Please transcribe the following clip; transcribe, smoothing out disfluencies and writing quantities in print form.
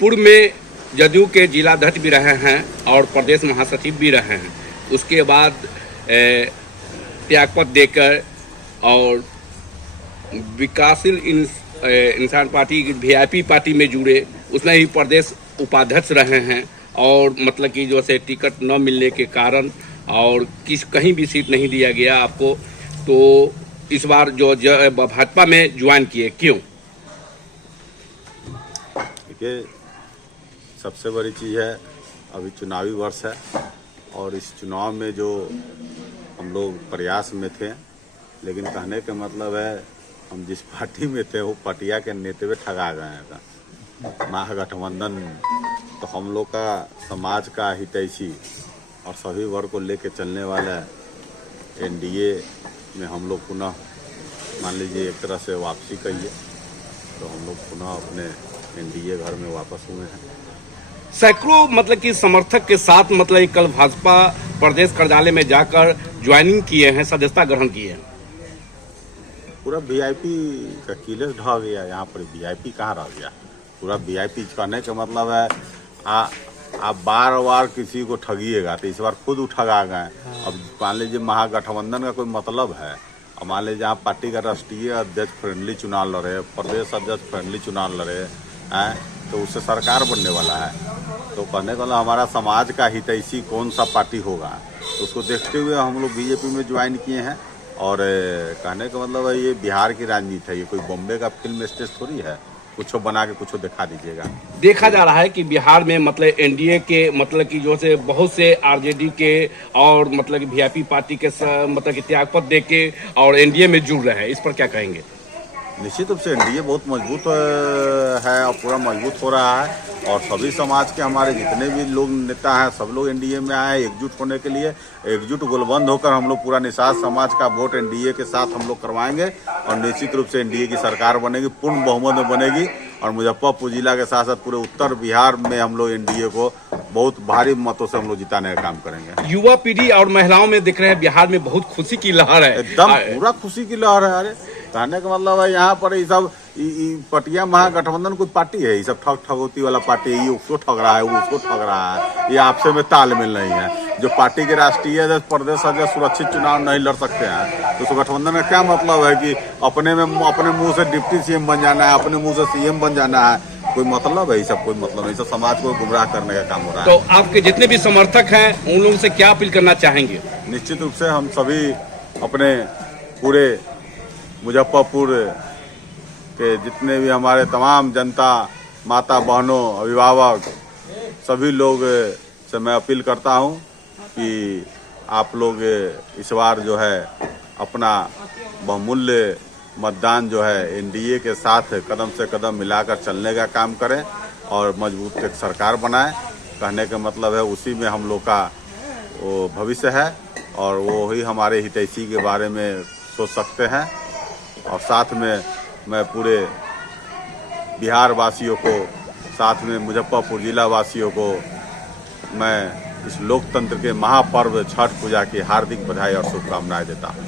पूर्व में जदयू के जिलाध्यक्ष भी रहे हैं और प्रदेश महासचिव भी रहे हैं। उसके बाद त्यागपत्र देकर और विकासशील इंसान पार्टी वीआईपी पार्टी में जुड़े, उसमें ही प्रदेश उपाध्यक्ष रहे हैं और मतलब कि जो से टिकट न मिलने के कारण और कहीं भी सीट नहीं दिया गया आपको, तो इस बार जो भाजपा में ज्वाइन किए, क्यों? देखिए, सबसे बड़ी चीज़ है अभी चुनावी वर्ष है और इस चुनाव में जो हम लोग प्रयास में थे, लेकिन कहने का मतलब है हम जिस पार्टी में थे वो पार्टिया के नेता भी ठगा गए हैं। महागठबंधन तो हम लोग का समाज का हितैषी और सभी वर्ग को लेके चलने वाला एनडीए में हम लोग पुनः मान लीजिए एक तरह से वापसी करिए, तो हम लोग पुनः अपने एनडीए घर में वापस हुए हैं। सैकड़ों मतलब कि समर्थक के साथ मतलब कल भाजपा प्रदेश कार्यालय में जाकर ज्वाइनिंग किए हैं, सदस्यता ग्रहण किए हैं। पूरा वीआईपी का किले ढह गया, यहाँ पर वीआईपी कहाँ रह गया? पूरा वीआईपी कहने का मतलब है आप बार बार किसी को ठगिएगा तो इस बार खुद ठगा गए। अब मान लीजिए महागठबंधन का कोई मतलब है, अब मान लीजिए आप पार्टी का राष्ट्रीय अध्यक्ष फ्रेंडली चुनाव लड़े, प्रदेश अध्यक्ष फ्रेंडली चुनाव लड़े हैं, तो उससे सरकार बनने वाला है। तो कहने का मतलब हमारा समाज का हितैषी कौन सा पार्टी होगा, तो उसको देखते हुए हम लोग बीजेपी में ज्वाइन किए हैं। और कहने का मतलब है ये बिहार की राजनीति है, ये कोई बॉम्बे का फिल्म स्टेज थोड़ी है, कुछ बना के कुछ दिखा दीजिएगा। देखा जा रहा है कि बिहार में मतलब एनडीए के मतलब कि जो से बहुत से आरजेडी के और मतलब कि वीआईपी पार्टी के मतलब कि त्यागपत्र दे के और एनडीए में जुड़ रहे हैं, इस पर क्या कहेंगे? निश्चित रूप से एनडीए बहुत मजबूत है और पूरा मजबूत हो रहा है और सभी समाज के हमारे जितने भी लोग नेता हैं सब लोग एनडीए में आए एकजुट होने के लिए। एकजुट गोलबंद होकर हम लोग पूरा निषाद समाज का वोट एनडीए के साथ हम लोग करवाएंगे और निश्चित रूप से एनडीए की सरकार बनेगी, पूर्ण बहुमत में बनेगी और मुजफ्फरपुर जिला के साथ साथ पूरे उत्तर बिहार में हम लोग एनडीए को बहुत भारी मतों से हम लोग जिताने का काम करेंगे। युवा पीढ़ी और महिलाओं में दिख रहे हैं बिहार में बहुत खुशी की लहर है, एकदम पूरा खुशी की लहर है। अरे कहने का मतलब है यहाँ पर ये सब पटिया महागठबंधन कोई पार्टी है, ये सब ठगोती वाला पार्टी है, ये उसको ठग रहा है, वो उसको ठग रहा है, ये आपसे में तालमेल नहीं है। जो पार्टी के राष्ट्रीय अध्यक्ष प्रदेश अध्यक्ष सुरक्षित चुनाव नहीं लड़ सकते हैं, तो उस गठबंधन का क्या मतलब है कि अपने मुंह से डिप्टी सीएम बन जाना है, अपने मुंह से सीएम बन जाना है? कोई मतलब है? ये सब कोई मतलब नहीं, सब समाज को गुमराह करने का काम हो रहा है। तो आपके जितने भी समर्थक हैं उन लोगों से क्या अपील करना चाहेंगे? निश्चित रूप से हम सभी अपने पूरे मुजफ्फरपुर के जितने भी हमारे तमाम जनता, माता बहनों, अभिभावक, सभी लोग से मैं अपील करता हूं कि आप लोग इस बार जो है अपना बहुमूल्य मतदान जो है एनडीए के साथ कदम से कदम मिलाकर चलने का काम करें और मजबूत एक सरकार बनाएं। कहने का मतलब है उसी में हम लोग का वो भविष्य है और वो ही हमारे हितैषी के बारे में सोच सकते हैं। और साथ में मैं पूरे बिहार वासियों को, साथ में मुजफ्फरपुर जिला वासियों को मैं इस लोकतंत्र के महापर्व छठ पूजा की हार्दिक बधाई और शुभकामनाएं देता हूं।